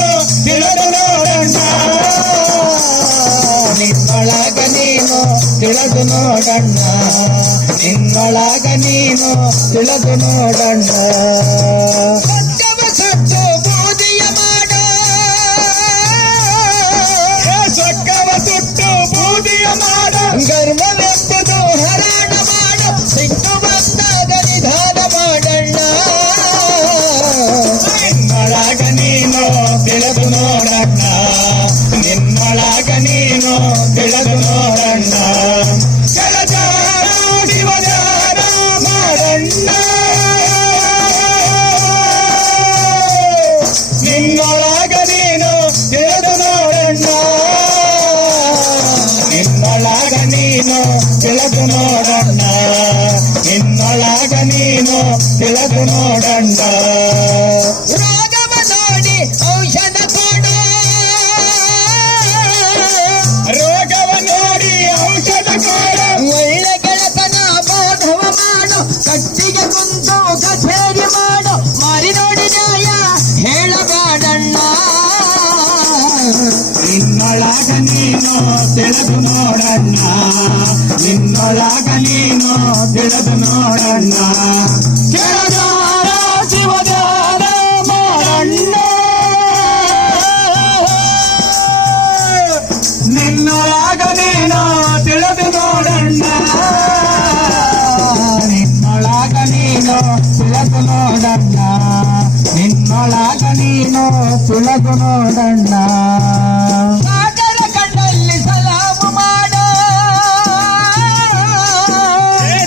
ನೀನು ತಿಳಿದು ನೋಡಣ್ಣ ನಿನ್ನೊಳಗ ನೀನು ತಿಳಿದು ನೋಡಣ್ಣ ನಿನ್ನೊಳಗ ನೀನು ತಿಳಿದು ನೋಡಣ್ಣ ಸತ್ತು ಬೂದಿಯ ಮಾಡ ಸೊಕ್ಕವ ಸುಟ್ಟು ಬೂದಿಯ ಮಾಡ ಗರ್ವವೆಂಬುದು ಹರಾಣ ಮಾಡ ಸಿಟ್ಟು ಬಂದಾಗ ನಿಧಾನ ಮಾಡಣ್ಣ ನಿನ್ನೊಳಗ ನೀನು ತಿಳಿದು ನೋಡಣ್ಣ ನಿನ್ನೊಳಗ ನೀನು ತಿಳಿದು ನೋಡಣ್ಣ ಕೆಲಜಾರ ಶಿವಜಾರ ಮಾಡಣ್ಣ ನಿನ್ನೊಳಗ ನೀನು ತಿಳಿದು ನೋಡಣ್ಣ ನಿನ್ನೊಳಗ ನೀನು ತಿಳಿದು ನೋಡಣ್ಣ ನಿನ್ನೊಳಗ ನೀನು ತಿಳಿದು ನೋಡಣ್ಣ ರೋಗವ ನೋಡಿ ಔಷಧ ಕೊಡು ರೋಗವ ನೋಡಿ ಔಷಧ ಕೊಡು ಒಳ್ಳೆ ಗೆಳತನ ಬೋಧವ ಮಾಡು ಕಟ್ಟಿಗೆ ಕುಂತು ಕಚೇರಿ ಮಾಡು ಮಾರಿ ನೋಡಿ ನ್ಯಾಯ ಹೇಳಬೇಡಣ್ಣ ನಿನ್ನೊಳಗ ನೀನು ತಿಳಿದು ನೋಡಣ್ಣ ನಿನ್ನೊಳಗ ನೀನು ತಿಳಿದು ನೋಡಣ್ಣ ಕೆಳದಾರ ಶಿವದಾರ ಮಾಡಣ್ಣ ನಿನ್ನೊಳಗ ನೀನು ತಿಳಿದು ನೋಡಣ್ಣ ನಿನ್ನೊಳಗ ನೀನು ತಿಳಿದು ನೋಡಣ್ಣ ನಿನ್ನೊಳಗ ನೀನು ತಿಳಿದು ನೋಡಣ್ಣ ಸಾಗರ ಕಣ್ಣಲ್ಲಿ ಸಲಾಮು ಮಾಡ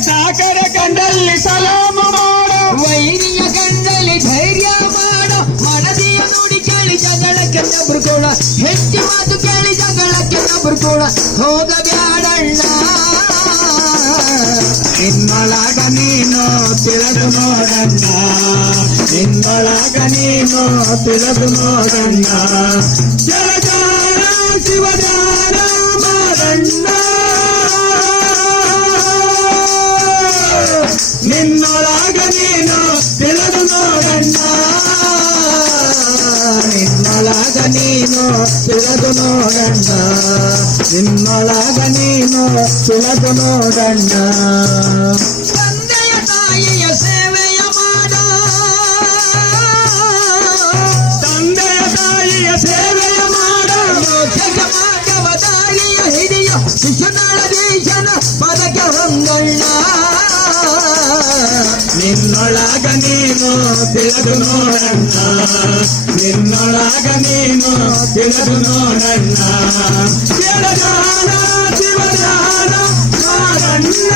ಸಾಗರ ಕಣ್ಣಲ್ಲಿ ಸಲಾಮು ಮಾಡ ವೈರಿಯ ಕಣ್ಣಲ್ಲಿ ಧೈರ್ಯ ಮಾಡ ಮನದಿಯ ನುಡಿ ಕೇಳಿ ಜಗಳಕ್ಕೆ ನಬ್ರುಕೋಣ ಹೆಚ್ಚು ಮಾತು ಕೇಳಿ ಜಗಳಕ್ಕೆ ನಬ್ರುಕೋಣ ಹೋಗಬ್ಯಾಡಣ್ಣ ನಿನ್ನೊಳಗ ನೀನು ತಿಳಿದು ನೋಡಣ್ಣ ನಿನ್ನೊಳಗ ನೀನು ತಿಳಿದು ನೋಡಣ್ಣ ಜಲಜಾರ ಶಿವಜಾರ ಮಾಡಣ್ಣ ನಿನ್ನೊಳಗ ನೀನು ತಿಳಿದು ನೋಡಣ್ಣ ನಿನ್ನೊಳಗ ನೀನು ತಿಳಿದು ನೋಡಣ್ಣ ನಿನ್ನೊಳಗ ನೀನು ತಿಳಿದು ನೋಡಣ್ಣ ತಂದೆಯ ತಾಯಿಯ ಸೇವೆಯ ಮಾಡ ತಂದೆಯ ತಾಯಿಯ ಸೇವೆಯ ಮಾಡ ಮೋಕ್ಷ ಮಾರ್ಗವ ದಾರಿಯ ಹಿಡಿಯ ಶಿಶುನಾಳ ದೇಶನ ಪದಕ್ಕೆ ಹೊಂದಣ್ಣ ನಿನ್ನೊಳಗ ನೀನು ತಿಳಿದು ನೋಡಣ್ಣ ನಿನ್ನೊಳಗ ನೀನು ತಿಳಿದು ನೋಡಣ್ಣ ಕೆಳಗಾನ ಶಿವದಾನ ಮಾಡಣ್ಣ